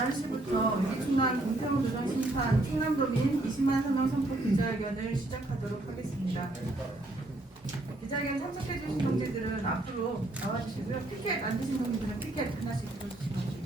11시부터 위기충남 김태훈 도정심판 충남도민 20만 서명 선포 기자회견을 시작하도록 하겠습니다. 기자회견 참석해주신 동지들은 앞으로 나와주시고요. 티켓 안 드신 분들은 티켓 하나씩 들어주시면 됩니다.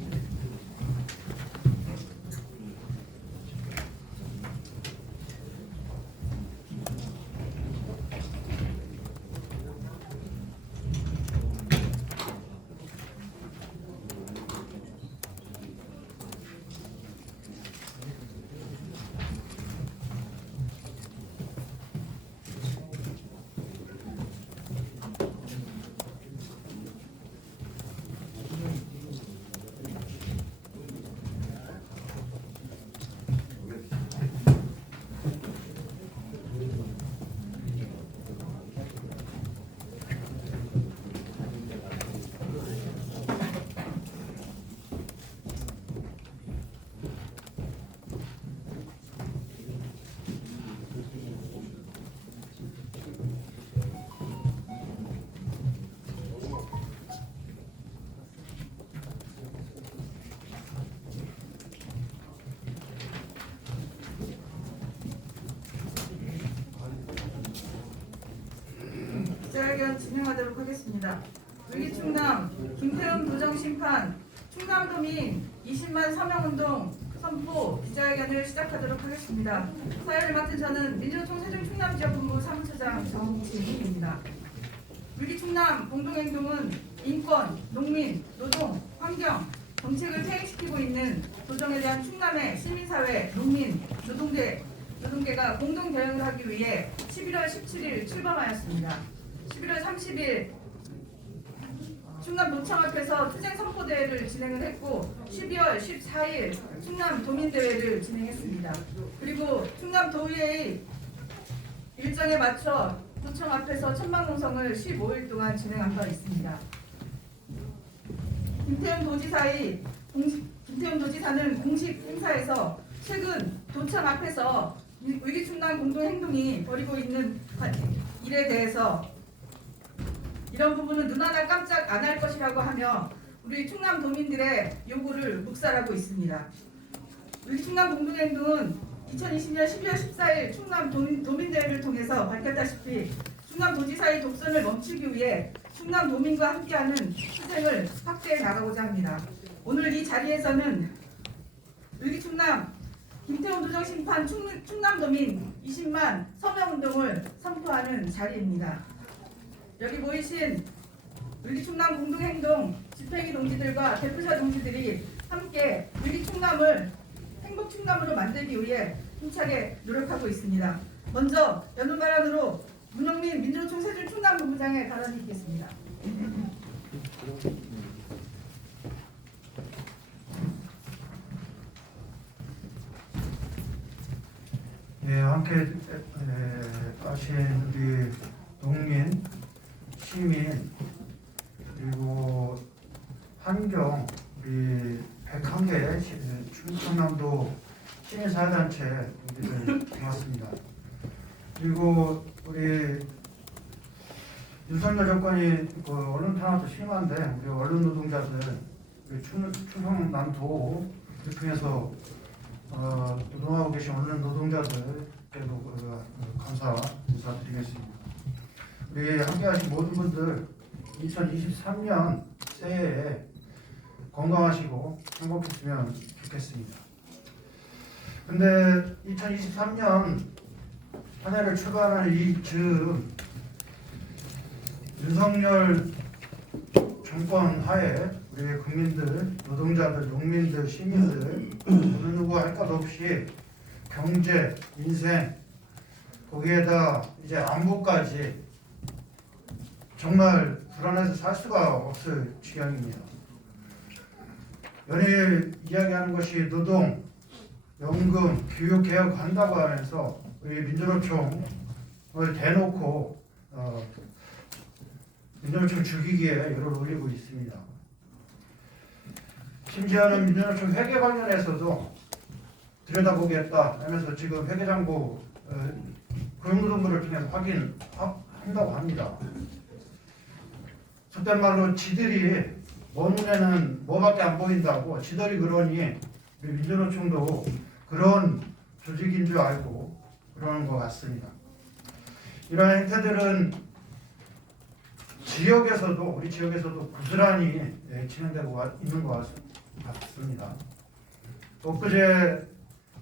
기자회견 진행하도록 하겠습니다. 위기충남 김태훈 도정심판 충남도민 20만 서명운동 선포 기자회견을 시작하도록 하겠습니다. 사회를 맡은 저는 민주노총 세종충남지역본부 사무처장 정진희입니다. 위기충남 공동행동은 인권, 농민, 노동, 환경, 정책을 퇴행시키고 있는 도정에 대한 충남의 시민사회, 농민, 노동계가 공동 대응을 하기 위해 11월 17일 출범하였습니다. 11월 30일 충남도청 앞에서 투쟁 선포대회를 진행을 했고 12월 14일 충남도민대회를 진행했습니다. 그리고 충남도의회의 일정에 맞춰 도청 앞에서 천막농성을 15일 동안 진행한 바 있습니다. 김태훈 도지사는 공식 행사에서 최근 도청 앞에서 위기충남 공동행동이 벌이고 있는 일에 대해서 이런 부분은 눈 하나 깜짝 안 할 것이라고 하며 우리 충남도민들의 요구를 묵살하고 있습니다. 우리 충남 공동행동은 2020년 12월 14일 충남 도민대회를 통해서 밝혔다시피 충남도지사의 독선을 멈추기 위해 충남도민과 함께하는 투쟁을 확대해 나가고자 합니다. 오늘 이 자리에서는 위기충남 김태훈 도정심판 충남도민 20만 서명운동을 선포하는 자리입니다. 여기 모이신 위기충남 공동행동 집행위 동지들과 대표자 동지들이 함께 위기충남을 행복충남으로 만들기 위해 힘차게 노력하고 있습니다. 먼저 여는 발언으로 문영민 민주노총 세종충남본부장의 발언이 있겠습니다. 예, 함께 하신 우리 농민, 시민, 그리고 환경, 우리 101개 충남도 시민사회단체 분들 고맙습니다. 그리고 우리 윤석열 정권이 언론 탄압도 심한데 우리 언론 노동자들, 우리 충청남도 통해서 노동하고 계신 언론 노동자들께도 감사 인사드리겠습니다. 우리 함께하신 모든 분들 2023년 새해에 건강하시고 행복했으면 좋겠습니다. 근데 2023년 한 해를 출발하는 이 즈음 윤석열 정권 하에 우리 국민들, 노동자들, 농민들, 시민들 어느 누구 할 것 없이 경제, 인생 거기에다 이제 안보까지 정말 불안해서 살 수가 없을 지경입니다. 연일 이야기하는 것이 노동, 연금, 교육 개혁한다고 하면서 우리 민주노총을 대놓고 민주노총 죽이기에 열을 올리고 있습니다. 심지어는 민주노총 회계 관련해서도 들여다보겠다 하면서 지금 회계장부 고용노동부를 통해서 확인한다고 합니다. 속된 말로 지들이 먼 눈에는 뭐밖에 안 보인다고 지들이 그러니 우리 민주노총도 그런 조직인 줄 알고 그러는 것 같습니다. 이러한 행태들은 우리 지역에서도 고스란히 진행되고 있는 것 같습니다. 엊그제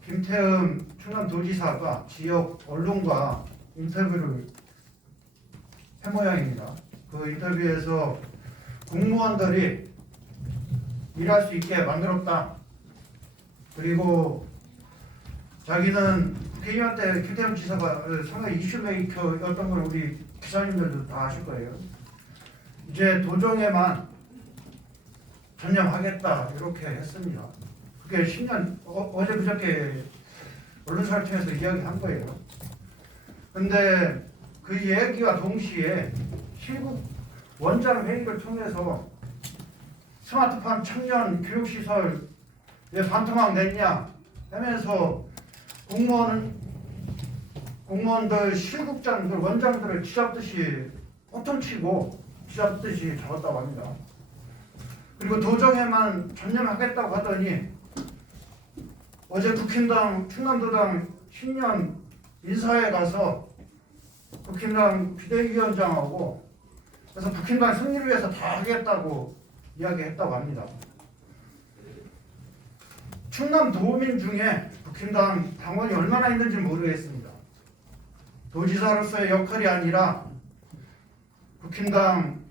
김태흠 충남도지사가 지역 언론과 인터뷰를 한 모양입니다. 그 인터뷰에서 공무원들이 일할 수 있게 만들었다. 그리고 자기는 국회의원 때 김태흠 지사가 상당히 이슈메이커였던 걸 우리 기자님들도 다 아실 거예요. 이제 도정에만 전념하겠다 이렇게 했습니다. 그게 10년 어제 그저께 언론사를 통해서 이야기한 거예요. 근데 그 얘기와 동시에 신국 원장 회의를 통해서 스마트폰 청년 교육시설 왜 반토막 냈냐 하면서 공무원들, 실국장들, 원장들을 쥐잡듯이 호통치고 쥐잡듯이 잡았다고 합니다. 그리고 도정에만 전념하겠다고 하더니 어제 국힘당 충남도당 신년 인사에 가서 국힘당 비대위원장하고 그래서 국힘당 승리를 위해서 다 하겠다고 이야기했다고 합니다. 충남 도민 중에 국힘당 당원이 얼마나 있는지 모르겠습니다. 도지사로서의 역할이 아니라 국힘당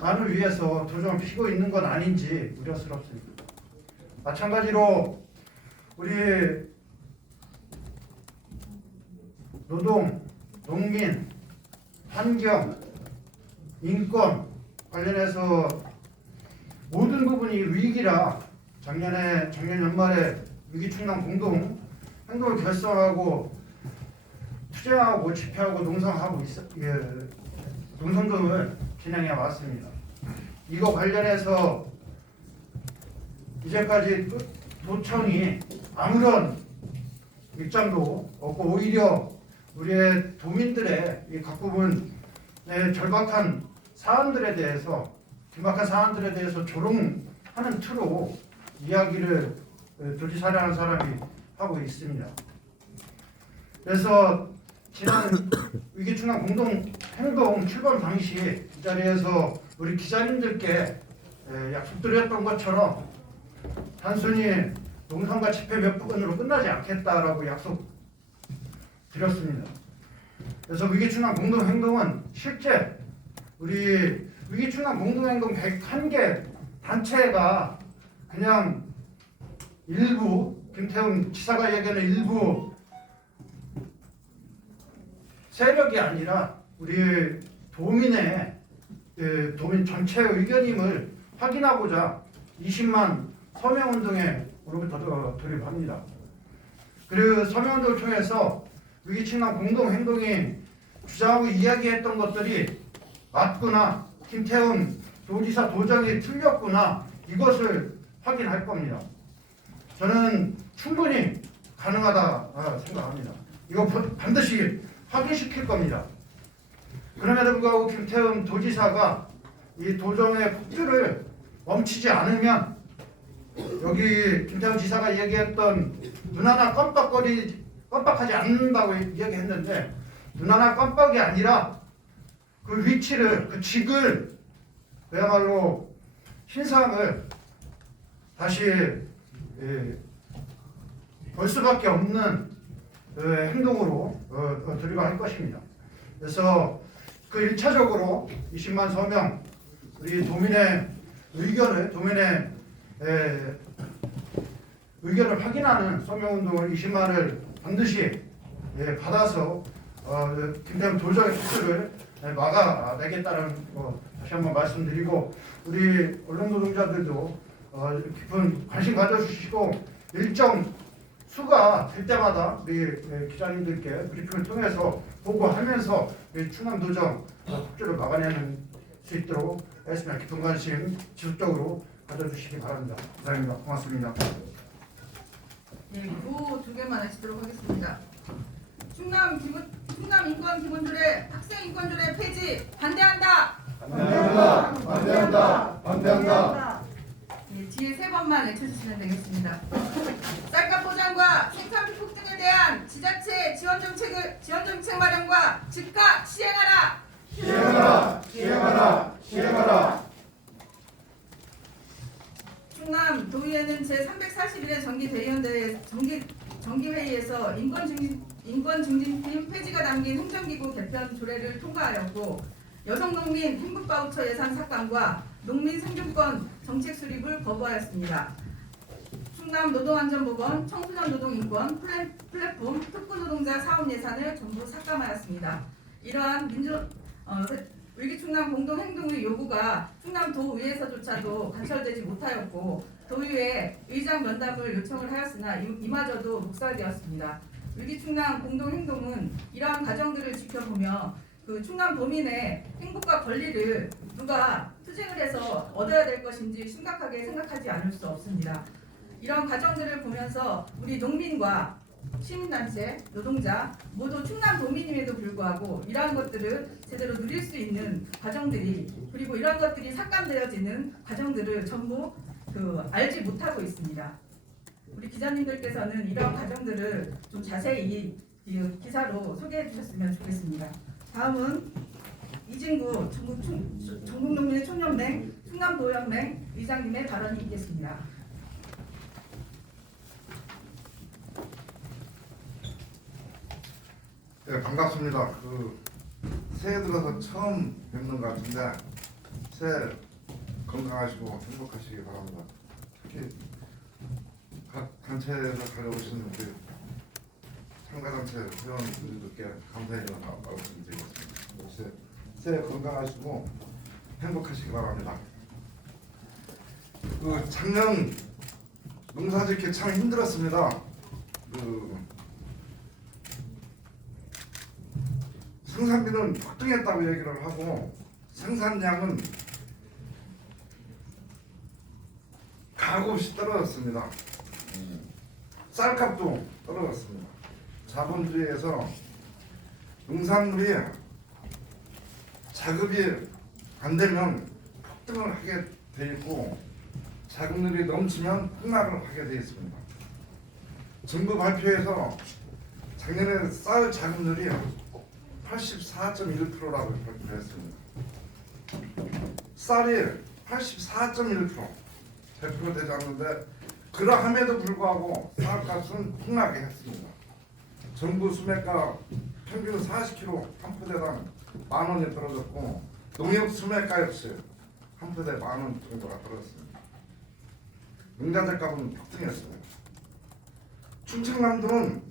안을 위해서 도정을 피고 있는 건 아닌지 우려스럽습니다. 마찬가지로 우리 노동, 농민, 환경, 인권 관련해서 모든 부분이 위기라 작년 연말에 위기충남 공동 행동을 결성하고 투쟁하고 집회하고 농성동을 진행해 왔습니다. 이거 관련해서 이제까지 도청이 아무런 입장도 없고 오히려 우리의 도민들의 이 각 부분의 절박한 사안들에 대해서 조롱하는 투로 이야기를 도지사라는 사람이 하고 있습니다. 그래서 지난 위기충남 공동행동 출범 당시 이 자리에서 우리 기자님들께 약속드렸던 것처럼 단순히 농성과 집회 몇 번으로 끝나지 않겠다라고 약속드렸습니다. 그래서 위기충남 공동행동은 실제 우리 위기충남 공동행동 101개 단체가 그냥 일부 김태흠 지사가 얘기하는 일부 세력이 아니라 우리 도민 전체의 의견임을 확인하고자 20만 서명운동에 우리부터 돌입합니다. 그 서명운동을 통해서 위기충남 공동행동이 주장하고 이야기했던 것들이 맞구나, 김태흠 도지사 도정이 틀렸구나, 이것을 확인할 겁니다. 저는 충분히 가능하다 생각합니다. 이거 반드시 확인시킬 겁니다. 그럼에도 불구하고 김태흠 도지사가 이 도정의 폭주를 멈추지 않으면 여기 김태흠 지사가 얘기했던 눈 하나 깜빡하지 않는다고 이야기했는데 눈 하나 깜빡이 아니라 그 위치를, 그 직을 그야말로 신상을 다시 볼 수밖에 없는 행동으로 들어갈 것입니다. 그래서 그 1차적으로 20만 서명 우리 도민의 의견을 확인하는 서명운동을 20만을 반드시 받아서 김태흠 도정의 폭주를 막아내겠다는 거 다시 한번 말씀드리고 우리 언론노동자들도 깊은 관심 가져주시고 일정 수가 될 때마다 우리 기자님들께 브리핑을 통해서 보고하면서 우리 충남도정 폭주를 막아내는 수 있도록 하겠습니다. 깊은 관심 지속적으로 가져주시기 바랍니다. 감사합니다. 고맙습니다. 네, 구호 2개만 하시도록 하겠습니다. 충남 인권 기본조례, 학생 인권조례 폐지 반대한다. 반대한다. 반대한다. 반대한다. 예, 준비 3번만 외쳐주시면 되겠습니다. 쌀값 보장과 생산비 폭등에 대한 지자체 지원 정책 마련과 즉각 시행하라. 시행하라! 시행하라! 시행하라! 충남 도의회는 제341회 정기회의에서 인권중심팀 폐지가 담긴 행정기구 개편 조례를 통과하였고 여성농민 행복바우처 예산 삭감과 농민 생존권 정책 수립을 거부하였습니다. 충남 노동안전보건 청소년 노동인권 플랫폼 특구노동자 사업 예산을 전부 삭감하였습니다. 이러한 위기충남 공동행동의 요구가 충남도의회에서조차도 관철되지 못하였고 도의회 의장 면담을 요청을 하였으나 이마저도 묵살되었습니다. 위기충남 공동행동은 이러한 과정들을 지켜보며 그 충남도민의 행복과 권리를 누가 투쟁을 해서 얻어야 될 것인지 심각하게 생각하지 않을 수 없습니다. 이런 과정들을 보면서 우리 농민과 시민단체, 노동자 모두 충남도민임에도 불구하고 이러한 것들을 제대로 누릴 수 있는 과정들이 그리고 이러한 것들이 삭감되어지는 과정들을 전부 알지 못하고 있습니다. 우리 기자님들께서는 이러한 과정들을 좀 자세히 기사로 소개해 주셨으면 좋겠습니다. 다음은 이진구 전국농민의 총연맹 충남도연맹 의장님의 발언이 있겠습니다. 네, 반갑습니다. 새해 들어서 처음 뵙는 것 같은데 새해 건강하시고 행복하시기 바랍니다. 특히 각 단체에서 가져오신 우리 참가단체 회원분들께 감사의 말씀드리겠습니다. 새해 건강하시고 행복하시기 바랍니다. 작년 농사짓기 참 힘들었습니다. 생산비는 폭등했다고 얘기를 하고 생산량은 가급없이 떨어졌습니다. 쌀값도 떨어졌습니다. 자본주의에서 농산물이 자급이 안 되면 폭등을 하게 돼 있고 자급률이 넘치면 폭락을 하게 돼 있습니다. 정부 발표에서 작년에 쌀 자급률이 84.1%라고 발표했습니다. 쌀이 84.1% 100% 되지 않는데 그러함에도 불구하고 쌀값은 폭락을 했습니다. 정부 수매가 평균 40kg 한 포대당 10,000원이 떨어졌고 농협 수매가 역시 한 포대 10,000원 정도가 떨어졌습니다. 농자재 값은 폭등했습니다. 충청남도는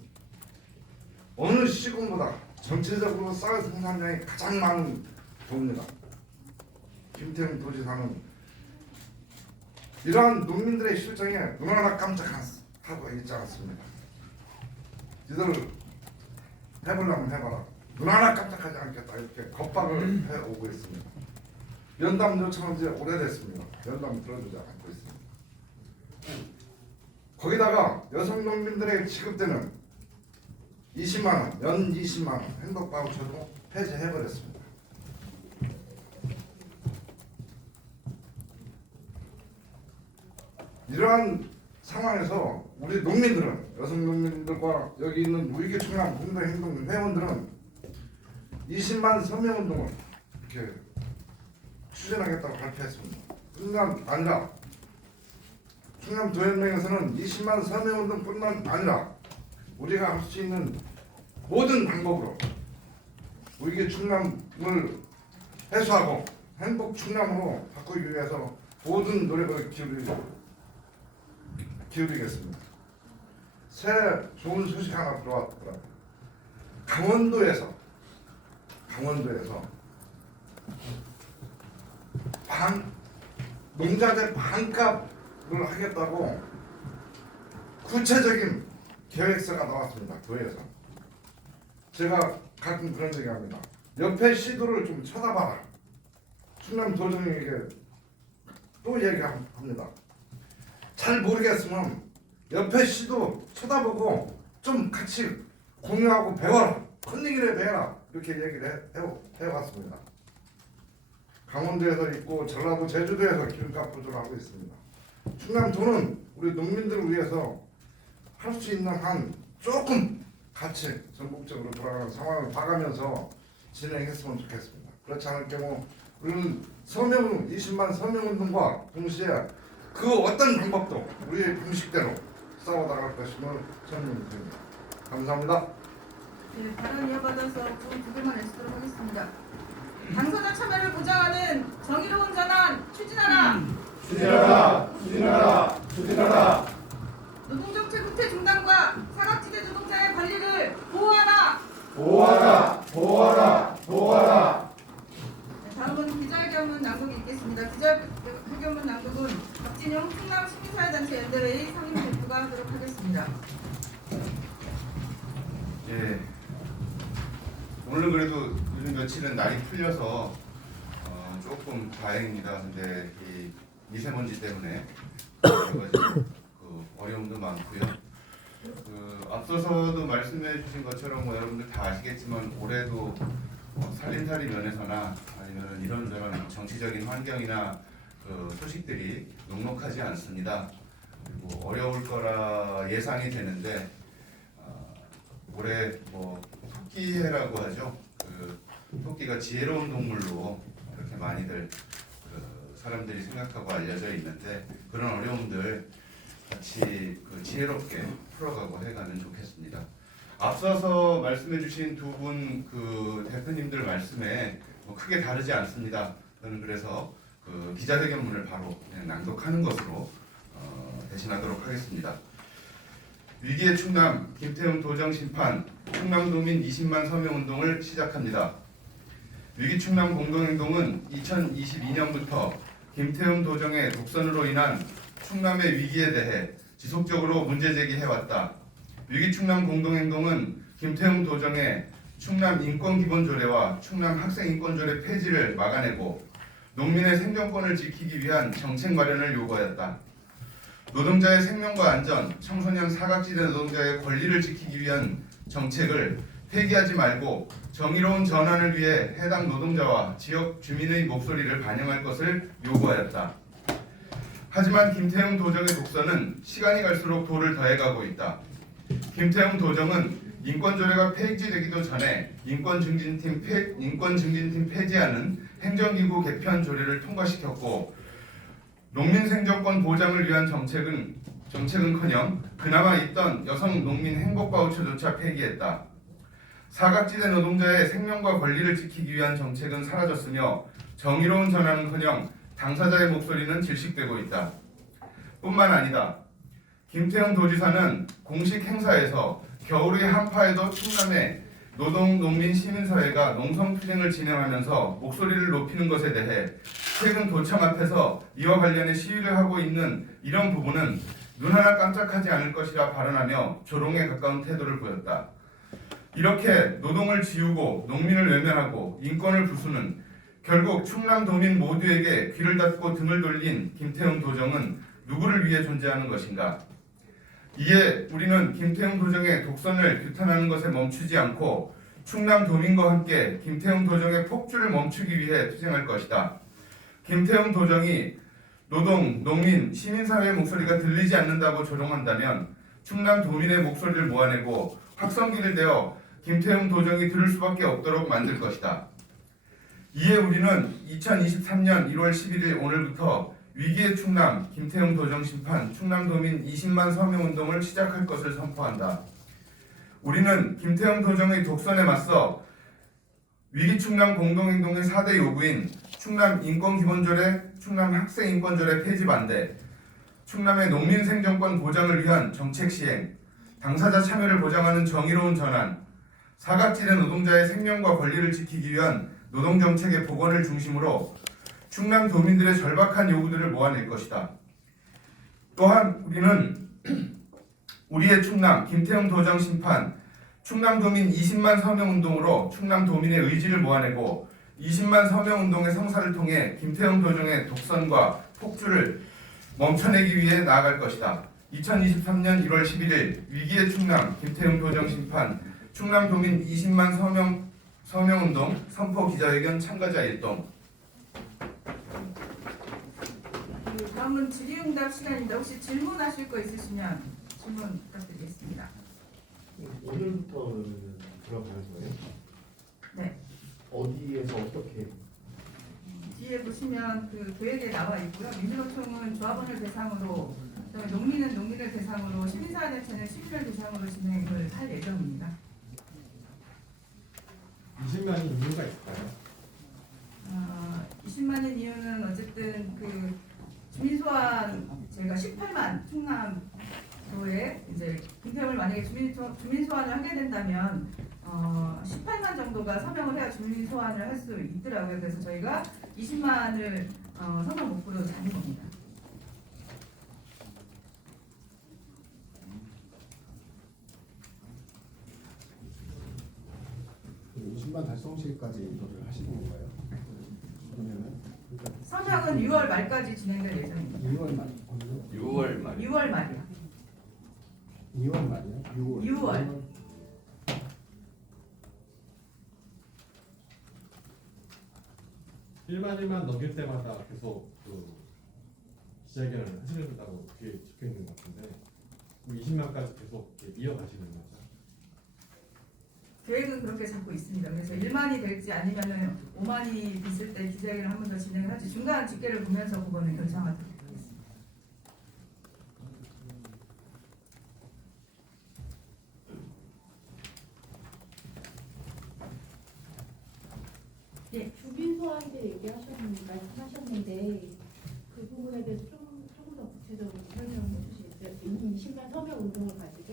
어느 시군보다 전체적으로 쌀 생산량이 가장 많은 도입니다. 김태형 도지사는 이러한 농민들의 실정에 눈 하나 깜짝하고 있지 않습니다. 이들을 해보려면 해봐라. 눈 하나 깜짝하지 않겠다 이렇게 겁박을 해오고 있습니다. 면담 요청은 이제 오래됐습니다. 면담 들어주지 않고 있습니다. 거기다가 여성 농민들에게 지급되는 20만원, 연 20만원 행복바우처도 폐지해버렸습니다. 이러한 상황에서 우리 농민들은 여성 농민들과 여기 있는 위기충남 공동행동 회원들은 20만 서명운동을 이렇게 추진하겠다고 발표했습니다. 뿐만 아니라 충남도연맹에서는 20만 서명운동뿐만 아니라 우리가 할 수 있는 모든 방법으로 위기 충남을 해소하고 행복 충남으로 바꾸기 위해서 모든 노력을 기울이겠습니다. 새 좋은 소식 하나 들어왔더라고요. 강원도에서 농자재 반값을 하겠다고 구체적인 계획서가 나왔습니다. 도에서 제가 가끔 그런 얘기합니다. 옆에 시도를 좀 쳐다봐라. 충남도정에게 또 얘기합니다. 잘 모르겠으면 옆에 시도 쳐다보고 좀 같이 공유하고 배워라. 컨닝이라도 해라. 이렇게 얘기를 해왔습니다. 강원도에서 있고 전라도 제주도에서 기름값 보조를 하고 있습니다. 충남도는 우리 농민들을 위해서 할 수 있는 한 조금 같이 전국적으로 돌아가는 상황을 봐가면서 진행했으면 좋겠습니다. 그렇지 않을 경우 우리는 서명 20만 서명운동과 동시에 그 어떤 방법도 우리의 방식대로 싸워나갈 것임을 전망드립니다. 감사합니다. 네, 발언 이어받아서 두 개만 해주도록 하겠습니다. 당사자 참여를 보장하는 정의로운 전환 추진하라. 추진하라, 추진하라, 추진하라. 노동정책 후퇴 중단과 사각지대 노동자의 권리를 보호하라. 보호하라, 보호하라, 보호하라. 네, 다음은 기자회견문 낭독이 있겠습니다. 기자회견문 낭독은 박진용 충남 시민사회단체 연대회의 상임대표가 하도록 하겠습니다. 예. 오늘 그래도 요즘 며칠은 날이 풀려서 조금 다행입니다. 근데 이 미세먼지 때문에 여러 가지 그 어려움도 많고요. 앞서서도 말씀해주신 것처럼 뭐 여러분들 다 아시겠지만 올해도 살림살이 면에서나 아니면 이런저런 정치적인 환경이나 그 소식들이 녹록하지 않습니다. 그리고 어려울 거라 예상이 되는데 올해 뭐 토끼해라고 하죠. 그 토끼가 지혜로운 동물로 이렇게 많이들 그 사람들이 생각하고 알려져 있는데 그런 어려움들 같이 그 지혜롭게 풀어가고 해가면 좋겠습니다. 앞서서 말씀해주신 두 분 그 대표님들 말씀에 뭐 크게 다르지 않습니다. 저는 그래서 그 기자회견문을 바로 그냥 낭독하는 것으로 대신하도록 하겠습니다. 위기의 충남 김태형 도정 심판 충남도민 20만 서명 운동을 시작합니다. 위기 충남 공동행동은 2022년부터 김태형 도정의 독선으로 인한 충남의 위기에 대해 지속적으로 문제 제기해왔다. 위기 충남 공동행동은 김태형 도정의 충남 인권기본조례와 충남 학생인권조례 폐지를 막아내고 농민의 생존권을 지키기 위한 정책 마련을 요구하였다. 노동자의 생명과 안전, 청소년 사각지대 노동자의 권리를 지키기 위한 정책을 폐기하지 말고 정의로운 전환을 위해 해당 노동자와 지역 주민의 목소리를 반영할 것을 요구하였다. 하지만 김태형 도정의 독선은 시간이 갈수록 도를 더해가고 있다. 김태형 도정은 인권조례가 폐지되기도 전에 인권증진팀 폐지하는 행정기구 개편 조례를 통과시켰고 농민 생존권 보장을 위한 정책은커녕 그나마 있던 여성 농민 행복 바우처조차 폐기했다. 사각지대 노동자의 생명과 권리를 지키기 위한 정책은 사라졌으며 정의로운 전환은커녕 당사자의 목소리는 질식되고 있다. 뿐만 아니다. 김태형 도지사는 공식 행사에서 겨울의 한파에도 충남의 노동, 농민, 시민사회가 농성투쟁을 진행하면서 목소리를 높이는 것에 대해 최근 도청 앞에서 이와 관련해 시위를 하고 있는 이런 부분은 눈 하나 깜짝하지 않을 것이라 발언하며 조롱에 가까운 태도를 보였다. 이렇게 노동을 지우고 농민을 외면하고 인권을 부수는 결국 충남도민 모두에게 귀를 닫고 등을 돌린 김태형 도정은 누구를 위해 존재하는 것인가? 이에 우리는 김태형 도정의 독선을 규탄하는 것에 멈추지 않고 충남도민과 함께 김태형 도정의 폭주를 멈추기 위해 투쟁할 것이다. 김태형 도정이 노동, 농민, 시민사회의 목소리가 들리지 않는다고 조롱한다면 충남도민의 목소리를 모아내고 확성기를 대어 김태형 도정이 들을 수밖에 없도록 만들 것이다. 이에 우리는 2023년 1월 11일 오늘부터 위기의 충남 김태형 도정 심판 충남도민 20만 서명 운동을 시작할 것을 선포한다. 우리는 김태형 도정의 독선에 맞서 위기 충남 공동행동의 4대 요구인 충남 인권기본조례, 충남 학생인권조례 폐지 반대, 충남의 농민 생존권 보장을 위한 정책 시행, 당사자 참여를 보장하는 정의로운 전환, 사각지대 노동자의 생명과 권리를 지키기 위한 노동정책의 복원을 중심으로 충남 도민들의 절박한 요구들을 모아낼 것이다. 또한 우리는 우리의 충남 김태형 도정 심판 충남도민 20만 서명운동으로 충남도민의 의지를 모아내고 20만 서명운동의 성사를 통해 김태형 도정의 독선과 폭주를 멈춰내기 위해 나아갈 것이다. 2023년 1월 11일 위기의 충남 김태형 도정 심판 충남도민 20만 서명운동 선포 기자회견 참가자 일동. 다음은 질의응답 시간입니다. 혹시 질문하실 거 있으시면 질문 부탁드리겠습니다. 오늘부터 들어가는 거예요? 네. 어디에서 어떻게? 뒤에 보시면 그 계획에 나와 있고요. 민주노총은 조합원을 대상으로, 그다음에 농민은 농민을 대상으로, 시민사회단체는 시민을 대상으로 진행을 할 예정입니다. 20만이 이유가 있을까요? 20만인 이유는 어쨌든 그 주민소환 제가 18만 충남도에 이제 김태형을 만약에 주민소환을 하게 된다면 18만 정도가 서명을 해야 주민소환을 할 수 있더라고요. 그래서 저희가 20만을 서명 목표로 잡은 겁니다. 20만 달성시까지 이거를 하시는 건가요? 그러면은 그러니까 서명은 6월 말까지 진행될 예정입니다. 2월 말 6월 말. 6월 말이요. 2월 말이요? 6월. 6월. 일만 넘길 때마다 계속 그 기자회견을 하시는 거다고 그게 적혀 있는 것 같은데 20만까지 계속 이렇게 이어가시는 거죠? 계획은 그렇게 잡고 있습니다. 그래서 1만이 될지 아니면은 5만이 됐을 때 기자회견을 한 번 더 진행을 할지 중간 집계를 보면서 그거는 결정하도록 하겠습니다. 예, 주민 소환제 말씀하셨는데 그 부분에 대해서 조금 더 구체적으로 설명해 주시겠어요? 이 20만 서명 운동을 가지고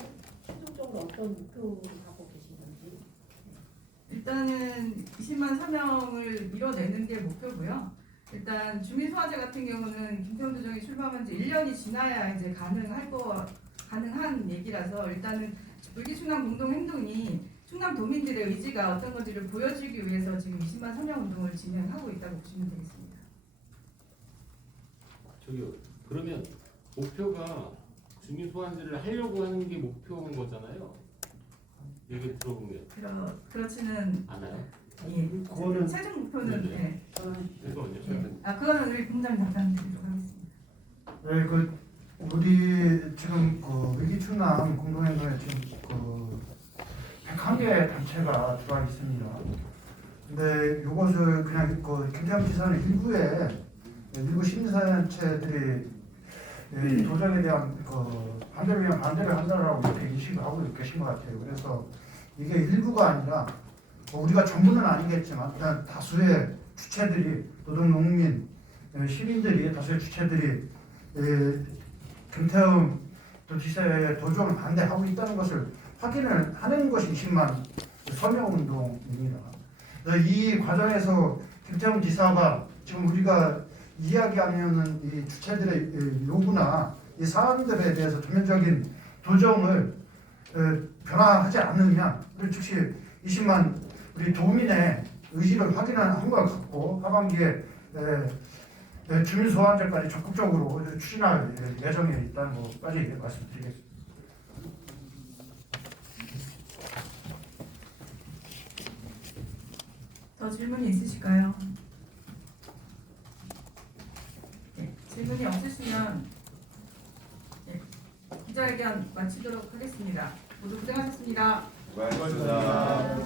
최종적으로 어떤 목표를 갖고 계신 건지. 일단은 20만 서명을 이뤄내는 게 목표고요. 일단 주민소환제 같은 경우는 김태훈 도정이 출범한 지 1년이 지나야 이제 가능한 얘기라서 일단은 물기충남 공동행동이 충남 도민들의 의지가 어떤 건지를 보여주기 위해서 지금 20만 서명 운동을 진행하고 있다고 보시면 되겠습니다. 저기요. 그러면 목표가 주민 소환제를 하려고 하는 게 목표인 거잖아요. 얘기 들어보면 그렇지는 않아요. 예. 그거는 최종 목표는 네네. 네. 잠깐만요. 그거는 우리 본부장님 답변 드리도록 하겠습니다. 네, 그 우리 지금 그 위기충남 공동행동에 지금 그 101개 단체가 들어와 있습니다. 근데 이것을 그냥 그 김태형 지사는 일부 시민사회단체들이 이 도정에 대한 그 반대를 위한 반대를 한다라고 이렇게 인식을 하고 계신 것 같아요. 그래서 이게 일부가 아니라 뭐 우리가 전부는 아니겠지만 그냥 다수의 주체들이 노동농민 시민들이 다수의 주체들이 김태형 지사의 도정을 반대하고 있다는 것을 확인을 하는 것이 20만 서명운동입니다. 이 과정에서 김태형 지사가 지금 우리가 이야기하면은 이 주체들의 요구나 이 사안들에 대해서 전면적인 도정을 변화하지 않으면 우리 즉시 20만 우리 도민의 의지를 확인한 것 같고 하반기에 주민소환제까지 적극적으로 추진할 예정에 있다는 것까지 말씀드리겠습니다. 더 질문이 있으실까요? 네, 질문이 없으시면 네, 기자회견 마치도록 하겠습니다. 모두 고생하셨습니다. 수고하셨습니다.